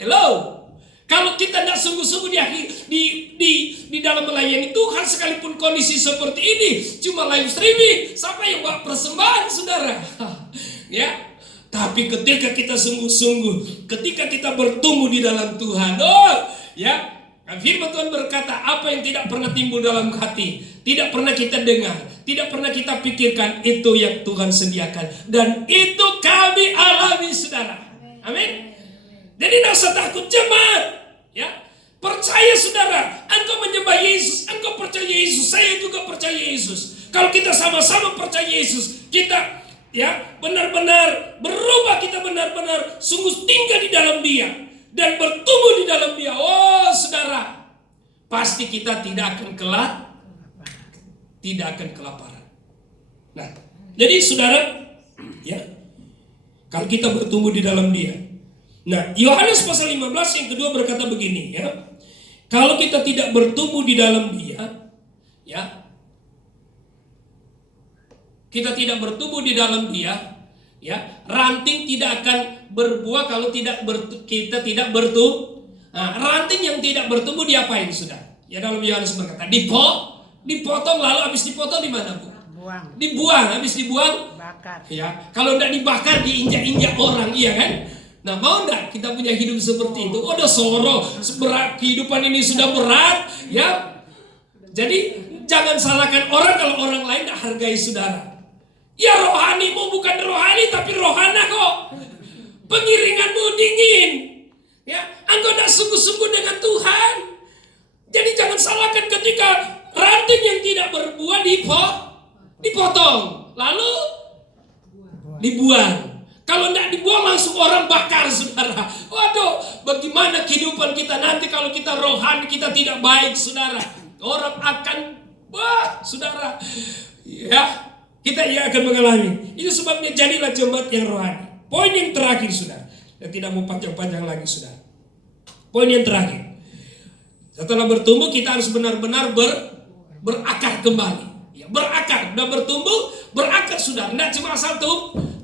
Hello. Kalau kita tidak sungguh-sungguh di dalam melayani Tuhan, sekalipun kondisi seperti ini, cuma live streaming, siapa yang bawa persembahan, saudara? Ya, tapi ketika kita sungguh-sungguh, ketika kita bertumbuh di dalam Tuhan, ya, firman Tuhan berkata, apa yang tidak pernah timbul dalam hati, tidak pernah kita dengar, tidak pernah kita pikirkan, itu yang Tuhan sediakan, dan itu kami alami, saudara. Amin. Jadi tidak usah takut, jemaat, ya, percaya saudara, engkau menyembah Yesus, engkau percaya Yesus, saya juga percaya Yesus. Kalau kita sama-sama percaya Yesus, kita ya benar-benar berubah, kita benar-benar sungguh tinggal di dalam Dia dan bertumbuh di dalam Dia. Oh saudara, pasti kita tidak akan kelaparan. Nah, jadi saudara, ya, kalau kita bertumbuh di dalam Dia. Nah, Yohanes pasal 15 yang kedua berkata begini, ya. Kalau kita tidak bertumbuh di dalam Dia, ya. Kita tidak bertumbuh di dalam Dia, ya. Ranting tidak akan berbuah kalau kita tidak bertumbuh. Nah, ranting yang tidak bertumbuh diapain, sudah? Ya, dalam Yohanes berkata, dipotong, lalu habis dipotong di mana, Bu? Dibuang, habis dibuang bakar. Ya, kalau tidak dibakar diinjak-injak orang, iya kan? Nah, mau enggak kita punya hidup seperti itu? Udah soro, berat, kehidupan ini sudah berat, ya. Jadi jangan salahkan orang kalau orang lain tidak hargai saudara. Ya, rohanimu bukan rohani tapi rohana kok. Pengiringanmu dingin, ya. Engkau tidak sungguh-sungguh dengan Tuhan. Jadi jangan salahkan ketika ranting yang tidak berbuah dipotong, lalu dibuang. Kalau tidak dibuang langsung orang bakar, saudara. Waduh, bagaimana kehidupan kita nanti kalau kita rohani, kita tidak baik, saudara. Orang akan, saudara, ya, kita akan mengalami. Itu sebabnya jadilah jemaat yang rohani. Poin yang terakhir, saudara. Saya tidak mau panjang-panjang lagi, saudara. Poin yang terakhir. Setelah bertumbuh, kita harus benar-benar berakar kembali. Ya, berakar, udah bertumbuh, berakar, saudara. Tidak cuma asal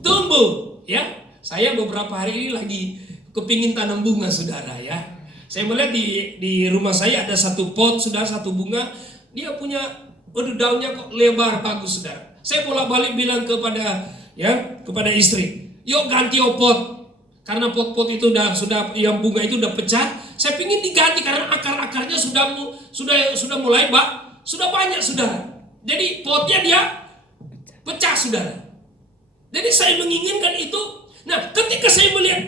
tumbuh. Ya, saya beberapa hari ini lagi kepingin tanam bunga, saudara, ya. Saya melihat di rumah saya ada satu pot, saudara, satu bunga. Dia punya, daunnya kok lebar, bagus, saudara. Saya bolak-balik bilang kepada istri, yuk ganti pot, karena pot-pot itu sudah yang bunga itu udah pecah. Saya pingin diganti karena akar-akarnya sudah mulai sudah banyak, saudara. Jadi potnya dia pecah, saudara. Jadi saya menginginkan itu. Nah, ketika saya melihat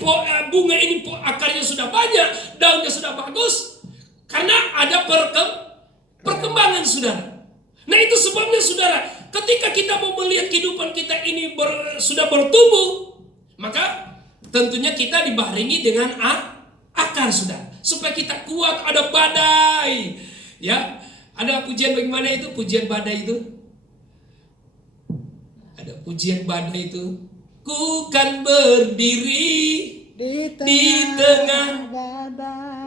bunga ini akarnya sudah banyak, daunnya sudah bagus, karena ada perkembangan, saudara. Nah, itu sebabnya, saudara, ketika kita mau melihat kehidupan kita ini sudah bertumbuh, maka tentunya kita dibarengi dengan akar, saudara, supaya kita kuat. Ada badai, ya. Ada pujian bagaimana itu? Pujian badai itu. Ada pujian badai itu. Ku kan berdiri di tengah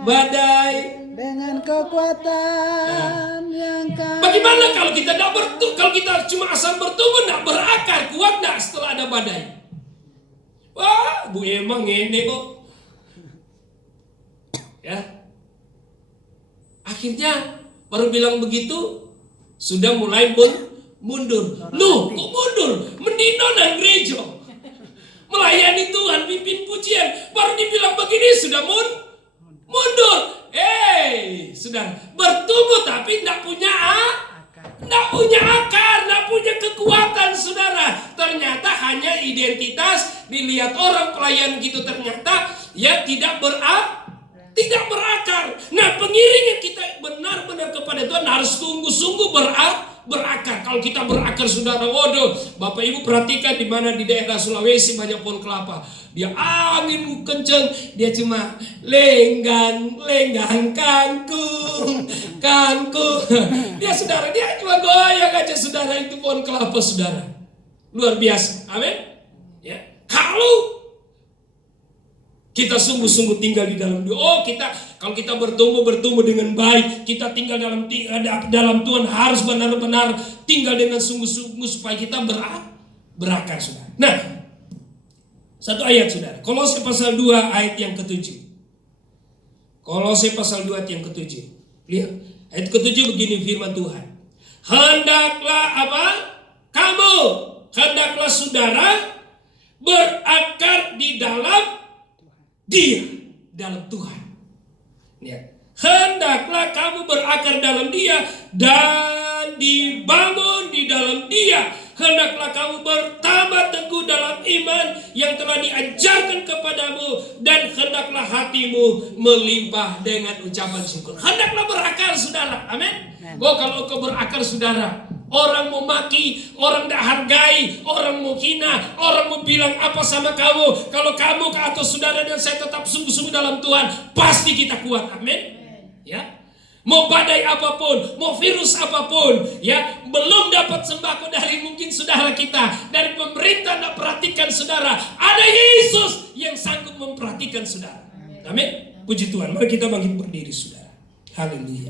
badai dengan kekuatan yang kaya. Bagaimana kalau kita tidak kalau kita cuma asal bertumbuh, tidak berakar, kuat tidak setelah ada badai? Wah, Bu emang ngene kok. Ya. Akhirnya baru bilang begitu sudah mulai mundur. Loh, kok mundur? Mendino dan gereja, melayani Tuhan, pimpin pujian, baru dibilang begini sudah mundur. Sudah bertumbuh tapi tidak punya akar, tidak punya kekuatan, saudara. Ternyata hanya identitas, dilihat orang pelayan gitu, ternyata ya tidak berakar. Nah, pengiringan kita benar-benar kepada Tuhan harus sungguh-sungguh berakar. Kalau kita berakar, saudara, waduh, Bapak Ibu perhatikan di mana di daerah Sulawesi banyak pohon kelapa. Dia angin kenceng, dia cuma lenggang kangkung. Dia, saudara, dia cuma goyang aja, saudara, itu pohon kelapa, saudara. Luar biasa. Amin. Ya. Kalau kita sungguh-sungguh tinggal di dalam Dia. Kalau kita bertumbuh dengan baik, kita tinggal dalam Tuhan, harus benar-benar tinggal dengan sungguh-sungguh supaya kita berakar, saudara. Nah, satu ayat, saudara. Kolose pasal 2 ayat yang ke-7. Kolose pasal 2 ayat yang ke-7. Lihat, ayat ke-7 begini firman Tuhan. Hendaklah apa? Kamu, hendaklah saudara berakar di dalam Dia, dalam Tuhan. Lihat. Hendaklah kamu berakar dalam Dia dan dibangun di dalam Dia. Hendaklah kamu bertambah teguh dalam iman yang telah diajarkan kepadamu, dan hendaklah hatimu melimpah dengan ucapan syukur. Hendaklah berakar, saudara. Amin. Kalau kau berakar, saudara, orang mau maki, orang tidak hargai, orang mau hina, orang mau bilang apa sama kamu. Kalau kamu atau saudara dan saya tetap sungguh-sungguh dalam Tuhan, pasti kita kuat. Amin. Ya. Mau badai apapun, mau virus apapun, ya, belum dapat sembako dari mungkin saudara kita, dari pemerintah tidak perhatikan saudara. Ada Yesus yang sanggup memperhatikan saudara. Amin. Puji Tuhan. Mari kita bangkit berdiri, saudara. Haleluya.